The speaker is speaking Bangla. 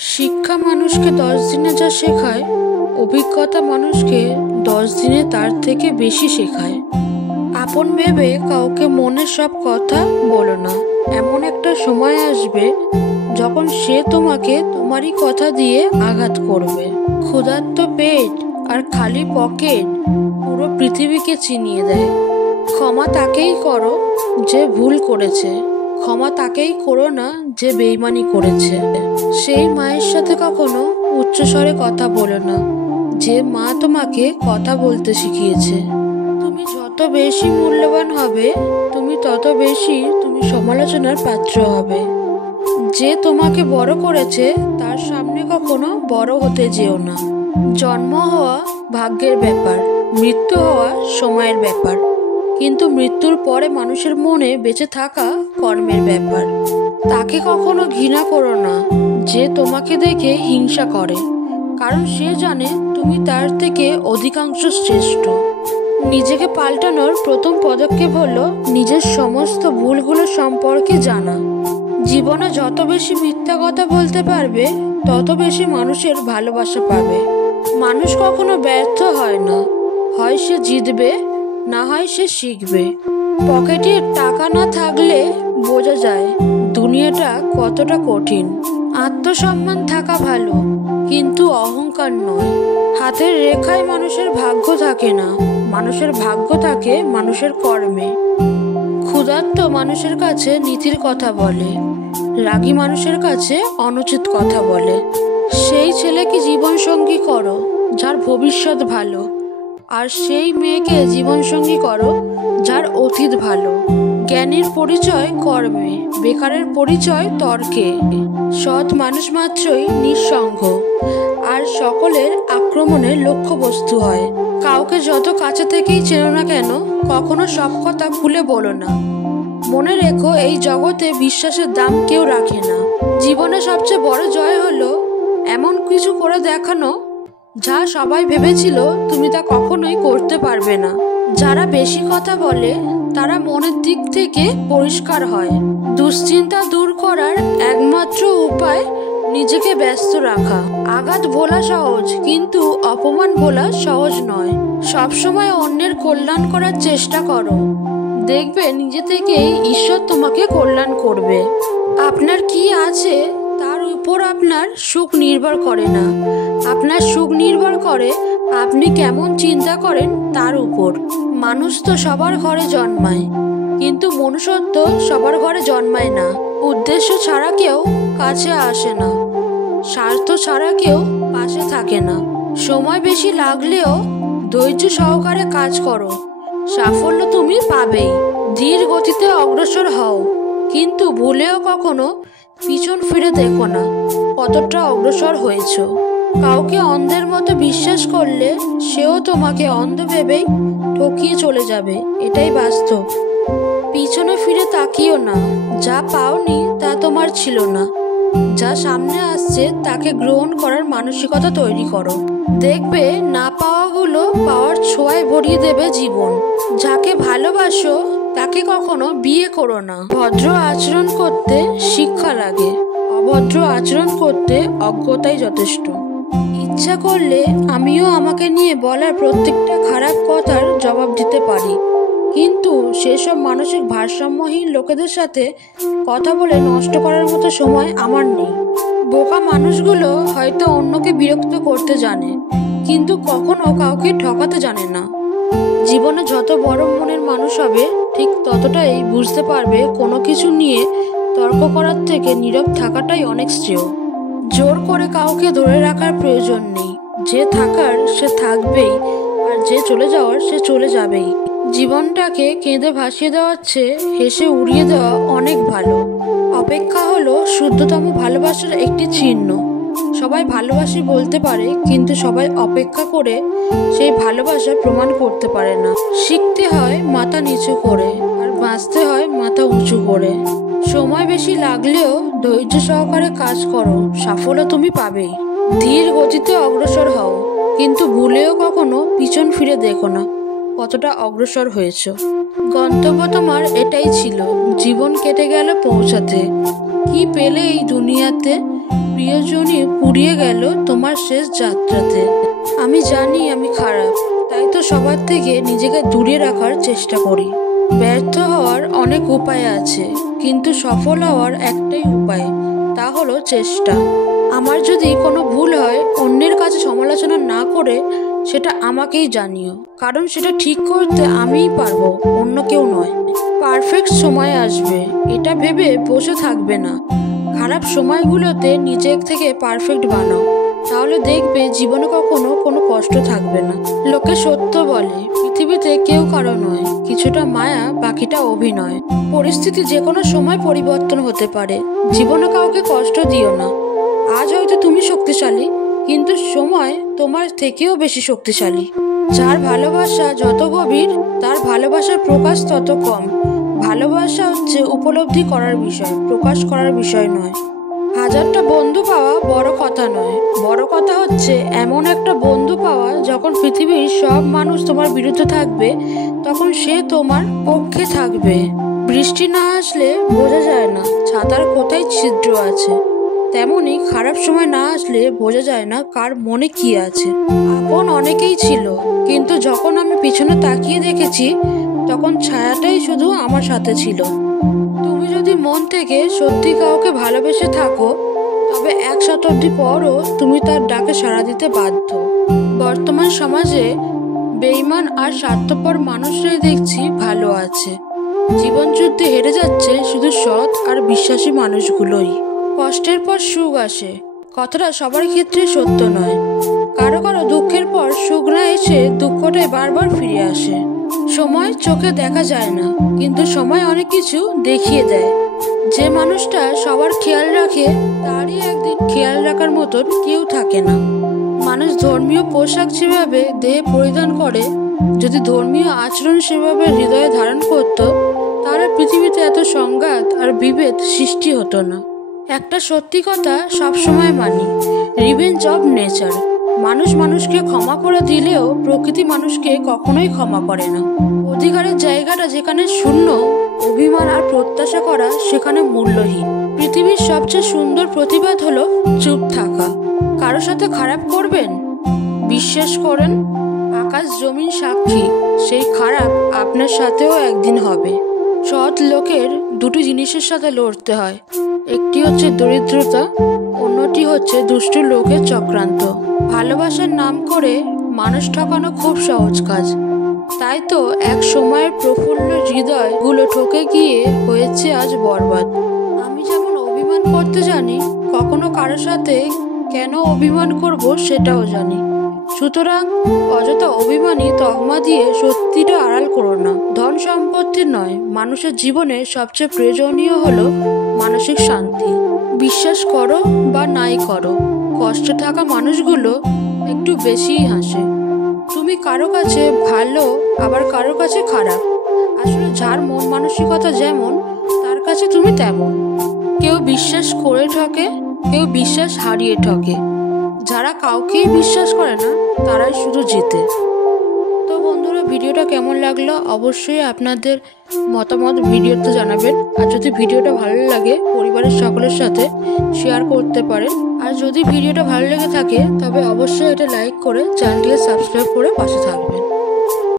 শিক্ষা মানুষকে 10 দিনে যা শেখায়, অভিজ্ঞতা মানুষকে 10 দিনে তার থেকে বেশি শেখায়। আপন ভেবে কাউকে মনের সব কথা বলো না। এমন একটা সময় আসবে যখন সে তোমাকে তোমারই কথা দিয়ে আঘাত করবে। ক্ষুধার্ত পেট আর খালি পকেট পুরো পৃথিবীকে চিনিয়ে দেয়। ক্ষমা তাকেই করো যে ভুল করেছে, ক্ষমা তাকেই করো না যে বেইমানি করেছে। সেই মায়ের সাথে কখনো উচ্চস্বরে কথা বলো না, যে মা তোমাকে কথা বলতে শিখিয়েছে। তুমি যত বেশি মূল্যবান হবে, তুমি তত বেশি সমালোচনার পাত্র হবে। যে তোমাকে বড় করেছে তার সামনে কখনো বড় হতে যেও না। জন্ম হওয়া ভাগ্যের ব্যাপার, মৃত্যু হওয়া সময়ের ব্যাপার, কিন্তু মৃত্যুর পরে মানুষের মনে বেঁচে থাকা কর্মের ব্যাপার। তাকে কখনো ঘৃণা করো না যে তোমাকে দেখে হিংসা করে, কারণ সে জানে তুমি তার থেকে অধিকাংশ শ্রেষ্ঠ। নিজেকে পাল্টানোর প্রথম পদক্ষেপ হলো নিজের সমস্ত ভুলগুলো সম্পর্কে জানা। জীবনে যত বেশি মিথ্যা কথা বলতে পারবে, তত বেশি মানুষের ভালোবাসা পাবে। মানুষ কখনো ব্যর্থ হয় না, হয় সে জিতবে, না হয় সে শিখবে। পকেটে টাকা না থাকলে বোঝা যায় দুনিয়াটা কতটা কঠিন। আত্মসম্মান থাকা ভালো, কিন্তু অহংকার নয়। হাতের রেখায় মানুষের ভাগ্য থাকে না, মানুষের ভাগ্য থাকে মানুষের কর্মে। ক্ষুধার্ত মানুষের কাছে নীতির কথা বলে, রাগী মানুষের কাছে অনুচিত কথা বলে। সেই ছেলেকে জীবনসঙ্গী করো যার ভবিষ্যৎ ভালো, আর সেই মেয়েকে জীবনসঙ্গী করো যার অতীত ভালো। জ্ঞানীর পরিচয় কর্মে, বেকারের পরিচয় তর্কে। সৎ মানুষ মাত্রই নিঃসঙ্গ, আর সকলের আক্রমণের লক্ষ্যবস্তু হয়। কাউকে যত কাছে থেকেই চেনো না কেন, কখনো সব কথা খুলে বলো না। মনে রেখো, এই জগতে বিশ্বাসের দাম কেউ রাখে না। জীবনে সবচেয়ে বড় জয় হলো এমন কিছু করে দেখানো যা সবাই ভেবেছিল তুমি তা কখনোই করতে পারবে না। যারা বেশি কথা বলে তারা মনের দিক থেকে পরিষ্কার হয়। দুশ্চিন্তা দূর করার একমাত্র উপায় নিজেকে ব্যস্ত রাখা। আঘাত ভোলা সহজ, কিন্তু অপমান ভোলা সহজ নয়। সবসময় অন্যের কল্যাণ করার চেষ্টা করো, দেখবে নিজে থেকেই ঈশ্বর তোমাকে কল্যাণ করবে। আপনার কি আছে তার উপর আপনার সুখ নির্ভর করে না, আপনার সুখ নির্ভর করে আপনি কেমন চিন্তা করেন তার উপর। মানুষ তো সবার ঘরে জন্মায়, কিন্তু মনুষ্যত্ব সবার ঘরে জন্মায় না। উদ্দেশ্য ছাড়া কেউ কাছে আসে না, স্বার্থ ছাড়া কেউ পাশে থাকে না। সময় বেশি লাগলেও ধৈর্য সহকারে কাজ করো, সাফল্য তুমি পাবেই। ধীর গতিতে অগ্রসর হও, কিন্তু ভুলেও কখনো পিছন ফিরে দেখো না কতটা অগ্রসর হয়েছ। কাউকে অন্ধের মতো বিশ্বাস করলে সেও তোমাকে অন্ধ ভেবেই ঠকিয়ে চলে যাবে, এটাই বাস্তব। পিছনে ফিরে তাকিও না, যা পাওনি তা তোমার ছিল না। যা সামনে আসছে তাকে গ্রহণ করার মানসিকতা তৈরি করো, দেখবে না পাওয়াগুলো পাওয়ার ছোঁয়ায় ভরিয়ে দেবে জীবন। যাকে ভালোবাসো তাকে কখনো বিয়ে করো না। ভদ্র আচরণ করতে শিক্ষা লাগে, অভদ্র আচরণ করতে অজ্ঞতাই যথেষ্ট। ইচ্ছা করলে আমিও আমাকে নিয়ে বলার প্রত্যেকটা খারাপ কথার জবাব দিতে পারি, কিন্তু সেসব মানসিক ভারসাম্যহীন লোকেদের সাথে কথা বলে নষ্ট করার মতো সময় আমার নেই। বোকা মানুষগুলো হয়তো অন্যকে বিরক্ত করতে জানে, কিন্তু কখনো কাউকে ঠকাতে জানে না। জীবনে যত বড় মনের মানুষ হবে, ঠিক ততটাই বুঝতে পারবে কোনো কিছু নিয়ে তর্ক করার থেকে নীরব থাকাটাই অনেক শ্রেয়। জোর করে কাউকে ধরে রাখার প্রয়োজন নেই, যে থাকার সে থাকবেই, আর যে চলে যাওয়ার সে চলে যাবেই। জীবনটাকে কেঁদে ভাসিয়ে দেওয়ার চেয়ে হেসে উড়িয়ে দেওয়া অনেক ভালো। অপেক্ষা হলো শুদ্ধতম ভালোবাসার একটি চিহ্ন। সবাই ভালোবাসি বলতে পারে, কিন্তু সবাই অপেক্ষা করে সেই ভালোবাসা প্রমাণ করতে পারে না। শিখতে হয় মাথা নিচু করে, আর বাঁচতে হয় মাথা উঁচু করে। সময় বেশি লাগলেও ধৈর্য সহকারে কাজ করো, সাফল্য তুমি পাবেই। ধীর গতিতে অগ্রসর হও, কিন্তু ভুলেও কখনো পিছন ফিরে দেখো না কতটা অগ্রসর হয়েছ। গন্তব্য তোমার এটাই ছিল, জীবন কেটে গেল পৌঁছাতে। কি পেলে এই দুনিয়াতে? প্রিয়জনই পুড়িয়ে গেল তোমার শেষ যাত্রাতে। আমি জানি আমি খারাপ, তাই তো সবার থেকে নিজেকে দূরে রাখার চেষ্টা করি। ব্যর্থ হওয়ার অনেক উপায় আছে, কিন্তু সফল হওয়ার একটাই উপায়, তা হলো চেষ্টা। আমার যদি কোনো ভুল হয়, অন্যের কাছে সমালোচনা না করে সেটা আমাকেই জানিও, কারণ সেটা ঠিক করতে আমিই পারবো, অন্য কেউ নয়। পারফেক্ট সময় আসবে এটা ভেবে বসে থাকবে না। খারাপ সময়গুলোতে নিজের থেকে পারফেক্ট বানাও, তাহলে দেখবে জীবনে কখনো কোনো কষ্ট থাকবে না। লোকে সত্য বলে, পৃথিবীতে কেউ কারো নয়, কিছুটা মায়া বাকিটা অভিনয়। পরিস্থিতি যে কোনো সময় পরিবর্তন হতে পারে, জীবনে কাউকে কষ্ট দিও না। আজ হয়তো তুমি শক্তিশালী, কিন্তু সময় তোমার থেকেও বেশি শক্তিশালী। যার ভালোবাসা যত গভীর, তার ভালোবাসার প্রকাশ তত কম। ভালোবাসা হচ্ছে উপলব্ধি করার বিষয়, প্রকাশ করার বিষয় নয়। হাজারটা বন্ধু পাওয়া বড় কথা নয়, বড় কথা হচ্ছে এমন একটা বন্ধু পাওয়া যখন পৃথিবীর সব মানুষ তোমার বিরুদ্ধে থাকবে, তখন সে তোমার পক্ষে থাকবে। বৃষ্টি না আসলে বোঝা যায় না ছাতার কোথায় ছিদ্র আছে, তেমনি খারাপ সময় না আসলে বোঝা যায় না কার মনে কি আছে। আপন অনেকেই ছিল, কিন্তু যখন আমি পিছনে তাকিয়ে দেখেছি, তখন ছায়াটাই শুধু আমার সাথে ছিল। তুমি যদি মন থেকে সত্যি কাউকে ভালোবেসে থাকো, তবে 1 শতাব্দী পরও তুমি তার ডাকে সাড়া দিতে বাধ্য। বর্তমান সমাজে বেঈমান আর স্বার্থপর মানুষরাই দেখছি ভালো আছে। জীবন যুদ্ধে হেরে যাচ্ছে শুধু সৎ আর বিশ্বাসী মানুষগুলোই। কষ্টের পর সুখ আসে, কথাটা সবার ক্ষেত্রে সত্য নয়। কারো কারো দুঃখের পর সুখ না এসে দুঃখটাই বারবার ফিরে আসে। সময় চোখে দেখা যায় না, কিন্তু সময় অনেক কিছু দেখিয়ে দেয়। যে মানুষটা সবার খেয়াল রাখে, তারই একদিন খেয়াল রাখার মতন কেউ থাকে না। মানুষ ধর্মীয় পোশাক যেভাবে দেহে পরিধান করে, যদি ধর্মীয় আচরণ সেভাবে হৃদয়ে ধারণ করত, তাহলে পৃথিবীতে এত সংঘাত আর বিভেদ সৃষ্টি হতো না। একটা সত্যি কথা সবসময় মানি, রিভেঞ্জ অফ নেচার। মানুষ মানুষকে ক্ষমা করে দিলেও প্রকৃতি মানুষকে কখনোই ক্ষমা করে না। অধিকারের জায়গাটা যেখানে শূন্য, অভিমান আর প্রত্যাশা করা সেখানে মূল্যহীন। পৃথিবীর সবচেয়ে সুন্দর প্রতিবাদ হলো চুপ থাকা। কারোর সাথে খারাপ করবেন, বিশ্বাস করেন আকাশ জমিন সাক্ষী, সেই খারাপ আপনার সাথেও একদিন হবে। সৎ লোকের দুটি জিনিসের সাথে লড়তে হয়, একটি হচ্ছে দরিদ্রতা, অন্যটি হচ্ছে দুষ্ট লোকের চক্রান্ত। ভালোবাসার নাম করে মানুষ ঠকানো খুব সহজ কাজ, তাই তো এক সময়ের প্রফুল্ল হৃদয়গুলো ঠকে গিয়ে হয়েছে আজ বরবাদ। আমি যেমন অভিমান করতে জানি, কখনো কারো সাথে কেন অভিমান করব সেটাও জানি। সুতরাং অযথা অভিমানী তকমা দিয়ে সত্যিটা আড়াল করো না। ধন সম্পত্তি নয়, মানুষের জীবনে সবচেয়ে প্রয়োজনীয় হলো মানসিক শান্তি। বিশ্বাস করো বা নাই করো, কষ্টে থাকা মানুষগুলো একটু বেশিই হাসে। তুমি কারো কাছে ভালো, আবার কারো কাছে খারাপ। আসলে যার মন মানসিকতা যেমন, তার কাছে তুমি তেমন। কেউ বিশ্বাস করে ঠকে, কেউ বিশ্বাস হারিয়ে ঠকে। যারা কাউকেই বিশ্বাস করে না, তারাই শুধু জিতে। তো বন্ধুরা, ভিডিওটা কেমন লাগলো অবশ্যই আপনাদের মতামত ভিডিওতে জানাবেন। আর যদি ভিডিওটা ভালো লাগে, পরিবারের সকলের সাথে শেয়ার করতে পারেন। আর যদি ভিডিওটা ভালো লেগে থাকে, তবে অবশ্যই এটা লাইক করে চ্যানেলটিকে সাবস্ক্রাইব করে পাশে থাকবেন।